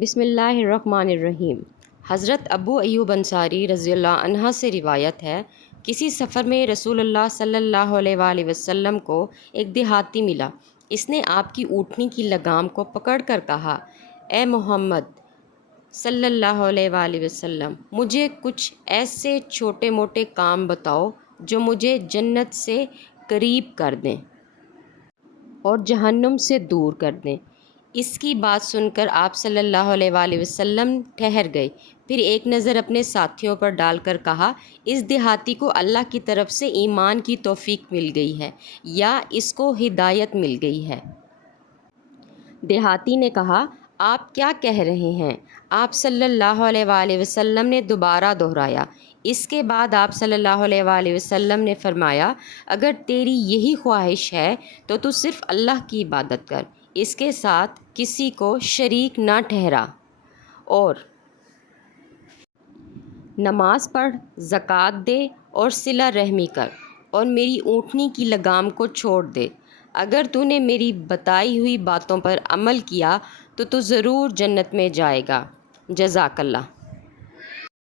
بسم اللہ الرحمن الرحیم۔ حضرت ابو ایوب انصاری رضی اللہ عنہ سے روایت ہے، کسی سفر میں رسول اللہ صلی اللہ علیہ وآلہ وسلم کو ایک دیہاتی ملا۔ اس نے آپ کی اونٹنی کی لگام کو پکڑ کر کہا، اے محمد صلی اللہ علیہ وآلہ وسلم، مجھے کچھ ایسے چھوٹے موٹے کام بتاؤ جو مجھے جنت سے قریب کر دیں اور جہنم سے دور کر دیں۔ اس کی بات سن کر آپ صلی اللہ علیہ وآلہ وسلم ٹھہر گئے، پھر ایک نظر اپنے ساتھیوں پر ڈال کر کہا، اس دیہاتی کو اللہ کی طرف سے ایمان کی توفیق مل گئی ہے یا اس کو ہدایت مل گئی ہے۔ دیہاتی نے کہا، آپ کیا کہہ رہے ہیں؟ آپ صلی اللہ علیہ وآلہ وسلم نے دوبارہ دہرایا۔ اس کے بعد آپ صلی اللہ علیہ وآلہ وسلم نے فرمایا، اگر تیری یہی خواہش ہے تو صرف اللہ کی عبادت کر، اس کے ساتھ کسی کو شریک نہ ٹھہرا، اور نماز پڑھ، زکوٰۃ دے اور صلہ رحمی کر، اور میری اونٹنی کی لگام کو چھوڑ دے۔ اگر تو نے میری بتائی ہوئی باتوں پر عمل کیا تو ضرور جنت میں جائے گا۔ جزاک اللہ۔